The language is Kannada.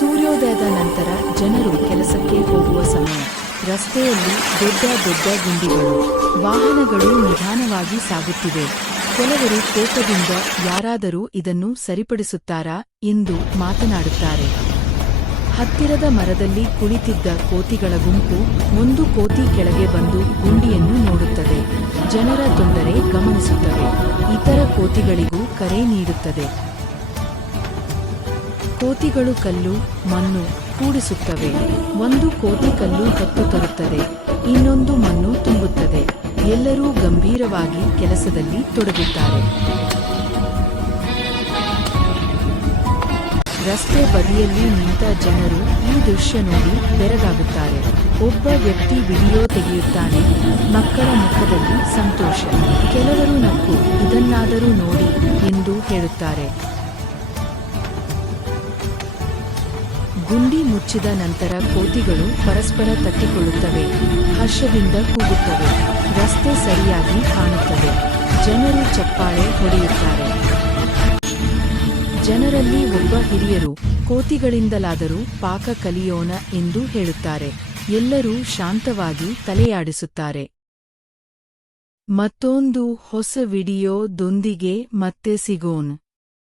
ಸೂರ್ಯೋದಯದ ನಂತರ ಜನರು ಕೆಲಸಕ್ಕೆ ಹೋಗುವ ಸಮಯ. ರಸ್ತೆಯಲ್ಲಿ ದೊಡ್ಡ ದೊಡ್ಡ ಗುಂಡಿಗಳು. ವಾಹನಗಳು ನಿಧಾನವಾಗಿ ಸಾಗುತ್ತಿವೆ. ಕೆಲವರು ಕೋಪದಿಂದ ಯಾರಾದರೂ ಇದನ್ನು ಸರಿಪಡಿಸುತ್ತಾರಾ ಎಂದು ಮಾತನಾಡುತ್ತಾರೆ. ಹತ್ತಿರದ ಮರದಲ್ಲಿ ಕುಳಿತಿದ್ದ ಕೋತಿಗಳ ಗುಂಪು ಒಂದು ಕೋತಿ ಕೆಳಗೆ ಬಂದು ಗುಂಡಿಯನ್ನು ನೋಡುತ್ತದೆ. ಜನರ ತೊಂದರೆ ಗಮನಿಸುತ್ತವೆ. ಇತರ ಕೋತಿಗಳಿಗೂ ಕರೆ ನೀಡುತ್ತದೆ. ಕೋತಿಗಳು ಕಲ್ಲು, ಮಣ್ಣು ಕೂಡಿಸುತ್ತವೆ. ಒಂದು ಕೋತಿ ಕಲ್ಲು ಹೊತ್ತು ತರುತ್ತದೆ, ಇನ್ನೊಂದು ಮಣ್ಣು ತುಂಬುತ್ತದೆ. ಎಲ್ಲರೂ ಗಂಭೀರವಾಗಿ ಕೆಲಸದಲ್ಲಿ ತೊಡಗುತ್ತಾರೆ. ರಸ್ತೆ ಬದಿಯಲ್ಲಿ ನಿಂತ ಜನರು ಈ ದೃಶ್ಯ ನೋಡಿ ಬೆರಗಾಗುತ್ತಾರೆ. ಒಬ್ಬ ವ್ಯಕ್ತಿ ವಿಡಿಯೋ ತೆಗೆಯುತ್ತಾನೆ. ಮಕ್ಕಳ ಮುಖದಲ್ಲಿ ಸಂತೋಷ. ಕೆಲವರು ನಕ್ಕು ಇದನ್ನಾದರೂ ನೋಡಿ ಎಂದು ಹೇಳುತ್ತಾರೆ. ಗುಂಡಿ ಮುಚ್ಚಿದ ನಂತರ ಕೋತಿಗಳು ಪರಸ್ಪರ ತಟ್ಟಿಕೊಳ್ಳುತ್ತವೆ, ಹರ್ಷದಿಂದ ಕೂಗುತ್ತವೆ. ರಸ್ತೆ ಸರಿಯಾಗಿ ಕಾಣುತ್ತದೆ. ಜನರು ಚಪ್ಪಾಳೆ ಹೊಡೆಯುತ್ತಾರೆ. ಜನರಲ್ಲಿ ಒಬ್ಬ ಹಿರಿಯರು ಕೋತಿಗಳಿಂದಲಾದರೂ ಪಾಕ ಕಲಿಯೋಣ ಎಂದು ಹೇಳುತ್ತಾರೆ. ಎಲ್ಲರೂ ಶಾಂತವಾಗಿ ತಲೆಯಾಡಿಸುತ್ತಾರೆ. ಮತ್ತೊಂದು ಹೊಸ ವಿಡಿಯೋದೊಂದಿಗೆ ಮತ್ತೆ ಸಿಗೋಣ.